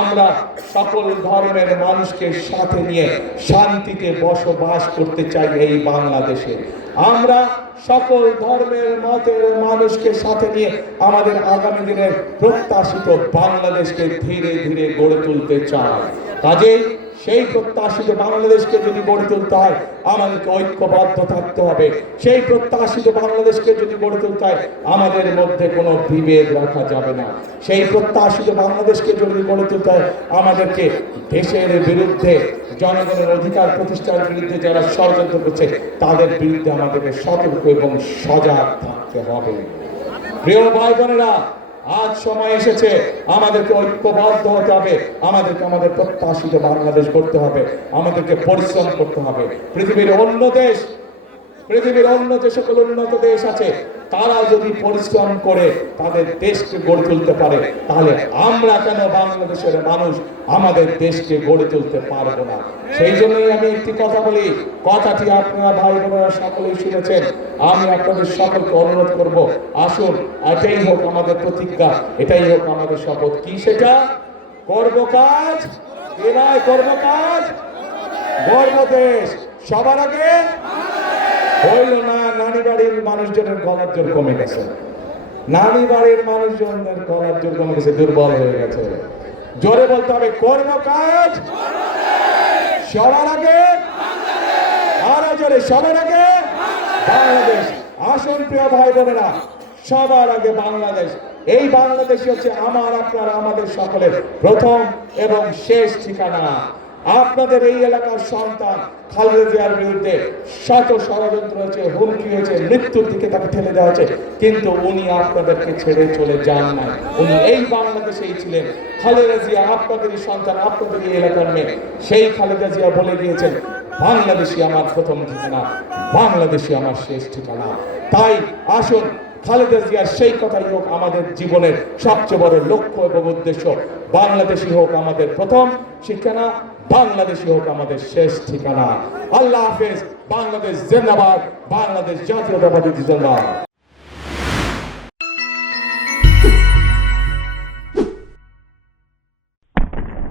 আমরা সকল ধর্মের মানুষকে সাথে নিয়ে শান্তিতে বসবাস করতে চাই এই বাংলাদেশে। আমরা সকল ধর্মের মতের মানুষকে সাথে নিয়ে আমাদের আগামী দিনের প্রত্যাশিত বাংলাদেশকে ধীরে ধীরে গড়ে তুলতে চাই। কাজেই সেই প্রত্যাশিত বাংলাদেশকে যদি গড়ে তুলতে হয় আমাদেরকে ঐক্যবদ্ধ থাকতে হবে। সেই প্রত্যাশিত বাংলাদেশকে যদি গড়ে তুলতে হয় আমাদের মধ্যে কোনো বিভেদ রাখা যাবে না। সেই প্রত্যাশিত বাংলাদেশকে যদি গড়ে তুলতে হয় আমাদেরকে দেশের বিরুদ্ধে, জনগণের অধিকার প্রতিষ্ঠার বিরুদ্ধে যারা ষড়যন্ত্র করছে তাদের বিরুদ্ধে আমাদেরকে সতর্ক এবং সজাগ থাকতে হবে। প্রিয় ভাই বোনেরা, আজ সময় এসেছে আমাদেরকে ঐক্যবদ্ধ হতে হবে। আমাদেরকে আমাদের প্রত্যাশিত বাংলাদেশ করতে হবে। আমাদেরকে পরিশ্রম করতে হবে। পৃথিবীর অন্য যে সকল উন্নত দেশ আছে তারা যদি পরিশ্রম করে তাদের দেশকে গড়ে তুলতে পারে, তাহলে আমরা কেন বাংলাদেশের মানুষ আমাদের দেশকে গড়ে তুলতে পারবো না? সেই জন্যই আমি একটি কথা বলি, কথাটি আপনারা ভাই বোনেরা সকলেই শুনেছেন। আমি আপনাদের সকলকে অনুরোধ করব, আসুন এটাই হোক আমাদের প্রতিজ্ঞা, এটাই হোক আমাদের শপথ। কি সেটা? করব কাজ, এরাই করব কাজ, গর্ব দেশ। সবার আগে হইল না নানি বাড়ির মানুষজনের গলার জোর কমে গেছে, নানি বাড়ির মানুষজনের গলার জোর কমে গেছে, দুর্বল হয়ে গেছে। জোরে বলতে হবে, করব কাজ সবার আগে, আরো জোরে, সবার আগে বাংলাদেশ। আসুন প্রিয় ভাই বোনেরা, সবার আগে বাংলাদেশ। এই বাংলাদেশ হচ্ছে আমার, আপনার, আমাদের সকলের প্রথম এবং শেষ ঠিকানা। আপনাদের এই এলাকার সন্তান খালেদা জিয়ার বিরুদ্ধে শত ষড়যন্ত্র হয়েছে, হুমকি হয়েছে, মৃত্যুর দিকে তাকে ঠেলে দেওয়া হয়েছে, কিন্তু উনি আপনাদেরকে ছেড়ে চলে যান নাই। উনি এই বাংলাদেশেই ছিলেন। খালেদা জিয়া আপনাদেরই সন্তান, আপনাদেরই এলাকার মেয়ে। সেই খালেদা জিয়া বলে দিয়েছেন, বাংলাদেশই আমার প্রথম ঠিকানা, বাংলাদেশই আমার শেষ ঠিকানা। তাই আসুন খালেদা জিয়ার সেই কথাই হোক আমাদের জীবনের সবচেয়ে বড় লক্ষ্য এবং উদ্দেশ্য। বাংলাদেশই হোক আমাদের প্রথম ঠিকানা, বাংলাদেশই হোক আমাদের শেষ ঠিকানা। আল্লাহ হাফেজ। বাংলাদেশ জিন্দাবাদ। বাংলাদেশ জাতীয়তাবাদী জিন্দাবাদ।